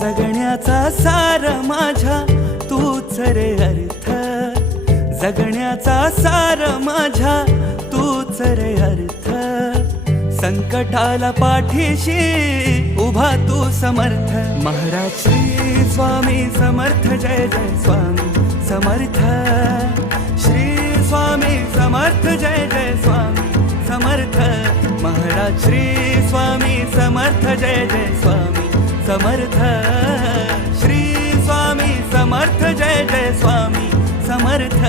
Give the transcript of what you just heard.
जगण्याचा सार माझ्या तूच रे अर्थ, जगण्याचा सार माझ्या तूच रे अर्थ. संकटाला पाठीशी उभा तू समर्थ. महाराज श्री स्वामी समर्थ, जय जय स्वामी समर्थ. श्री स्वामी समर्थ, जय जय स्वामी समर्थ. महाराज श्री स्वामी समर्थ, जय जय स्वामी समर्थ. श्री स्वामी समर्थ, जय जय स्वामी समर्थ.